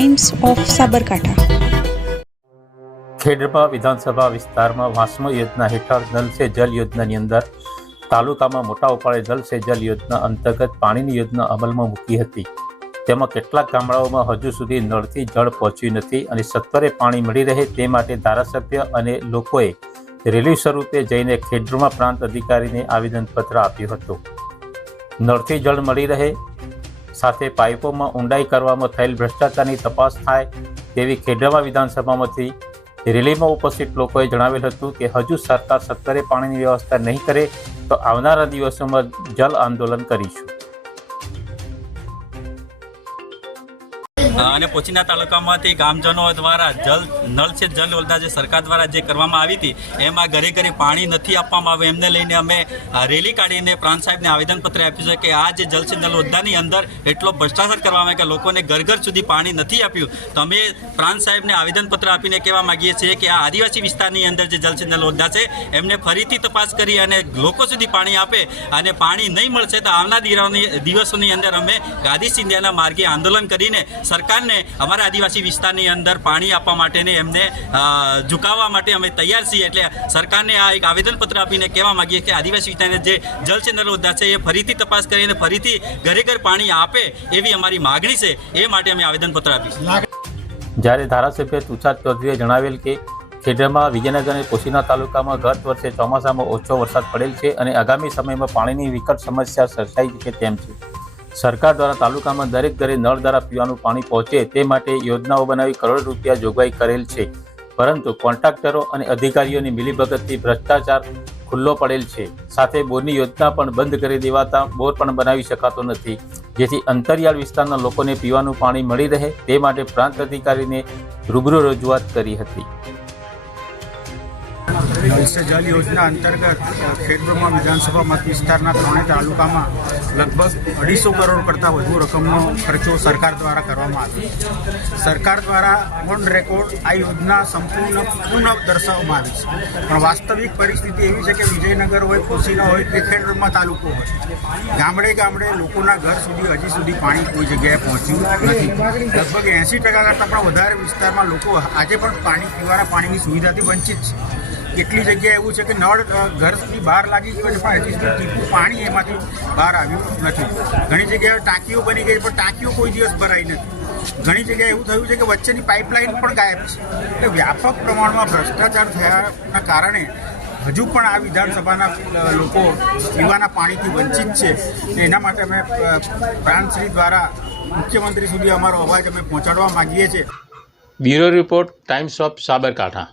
Times of Sabarkantha. Khedbrahma વિધાનસભા વિસ્તારમાં વાસ્મો યોજના હેઠળ જલ સે જલ યોજનાની અંદર તાલુકામાં મોટા ઉપાડે જલ સે જલ યોજના અંતર્ગત પાણીની યોજના અમલમાં મૂકી હતી। તેમાં કેટલાક ગામડાઓમાં હજુ સુધી નળથી જળ પહોંચ્યું નથી અને સત્વરે પાણી મળી રહે તે માટે ધારાસભ્ય અને લોકોએ રેલી સ્વરૂપે જઈને ખેડબ્રહ્મા પ્રાંત અધિકારીને આવેદનપત્ર આપ્યું હતું। નળથી જળ મળી રહે સાથે પાઇપોમાં ઊંડાઈ કરવામાં થયેલ ભ્રષ્ટાચારની તપાસ થાય તેવી ખેડબ્રહ્મા વિધાનસભામાંથી રેલીમાં ઉપસ્થિત લોકોએ જણાવેલ હતું કે હજુ સરકાર સત્વરે પાણીની વ્યવસ્થા નહીં કરે તો આવનારા દિવસોમાં જલ આંદોલન કરીશું। અને પોચીના તાલુકામાંથી ગામજનો દ્વારા નળ છે જલ યોજના જે સરકાર દ્વારા જે કરવામાં આવી હતી એમાં ઘરે ઘરે પાણી નથી આપવામાં આવ્યું, એમને લઈને અમે રેલી કાઢીને પ્રાંત સાહેબને આવેદનપત્ર આપ્યું છે કે આ જે જલ છે જલ યોજનાની અંદર એટલો ભ્રષ્ટાચાર કરવામાં કે લોકોને ઘર ઘર સુધી પાણી નથી આપ્યું। તો અમે પ્રાંત સાહેબને આવેદનપત્ર આપીને કહેવા માગીએ છીએ કે આ આદિવાસી વિસ્તારની અંદર જે જલ છે જલ યોજના છે એમને ફરીથી તપાસ કરી અને લોકો સુધી પાણી આપે અને પાણી નહીં મળશે તો આવનાર દિવસોની અંદર અમે ગાંધી સિંધિયાના માર્ગે આંદોલન કરીને સરકારને અમારા આદિવાસી વિસ્તારની અંદર પાણી આપવા માટેને એમને ઝુકાવવા માટે અમે તૈયાર છીએ। એટલે સરકારને આ એક આવેદનપત્ર આપીને કહેવા માગીએ કે આદિવાસી વિસ્તારની જે જલ છે નલ યોજના છે એ ફરીથી તપાસ કરીને ફરીથી ઘરે ઘર પાણી આપે એવી અમારી માગણી છે, એ માટે અમે આવેદનપત્ર આપીશું। જ્યારે ધારાસભ્ય તુષાર ચૌધરીએ જણાવેલ કે ખેડબ્રહ્મા, વિજયનગર અને પોશીના તાલુકામાં ગત વર્ષે ચોમાસામાં ઓછો વરસાદ પડેલ છે અને આગામી સમયમાં પાણીની વિકટ સમસ્યા સર્જાઈ છે તેમ છે। સરકાર દ્વારા તાલુકામાં દરેક ઘરે નળ દ્વારા પીવાનું પાણી પહોંચે તે માટે યોજનાઓ બનાવી કરોડ રૂપિયા જોગવાઈ કરેલ છે, પરંતુ કોન્ટ્રાક્ટરો અને અધિકારીઓની મિલીભગતથી ભ્રષ્ટાચાર ખુલ્લો પડેલ છે। સાથે બોરની યોજના પણ બંધ કરી દેવાતા બોર પણ બનાવી શકાતો નથી, જેથી અંતરિયાળ વિસ્તારના લોકોને પીવાનું પાણી મળી રહે તે માટે પ્રાંત અધિકારીને રૂબરૂ રજૂઆત કરી હતી। नल से जल योजना अंतर्गत खेडब्रह्मा विधानसभा मत विस्ताરના ત્રણેય તાલુકામાં લગભગ 250 કરોડ કરતાં વધુ રકમનો ખર્ચો સરકાર દ્વારા કરવામાં આવ્યો। સરકાર દ્વારા ઓન રેકોર્ડ આ યોજના પૂર્ણ દર્શાવવામાં આવી છે, પણ વાસ્તવિક પરિસ્થિતિ એવી છે કે વિજયનગર હોય, પોશીના હોય કે ખેડબ્રહ્મા તાલુકો હોય, ગામડે ગામડે લોકોના ઘર સુધી હજી સુધી પાણી કોઈ જગ્યાએ પહોંચ્યું નથી। લગભગ 80% કરતાં પણ વધારે વિસ્તારમાં લોકો આજે પણ પીવાના પાણીની સુવિધાથી વંચિત છે। કેટલી જગ્યાએ એવું છે કે નળ ઘરની બહાર લાગી ગયો છે પણ હજી સુધી ટીપું પાણી એમાંથી બહાર આવ્યું નથી। ઘણી જગ્યાએ ટાંકીઓ બની ગઈ પણ ટાંકીઓ કોઈ દિવસ ભરાઈ નથી। ઘણી જગ્યાએ એવું થયું છે કે વચ્ચેની પાઇપલાઇન પણ ગાયબ છે। એટલે વ્યાપક પ્રમાણમાં ભ્રષ્ટાચાર થયાના કારણે હજુ પણ આ વિધાનસભાના લોકો પીવાના પાણીથી વંચિત છે। એના માટે અમે પ્રાંતશ્રી દ્વારા મુખ્યમંત્રી સુધી અમારો અવાજ અમે પહોંચાડવા માગીએ છીએ। Bureau report, times of Sabarkantha.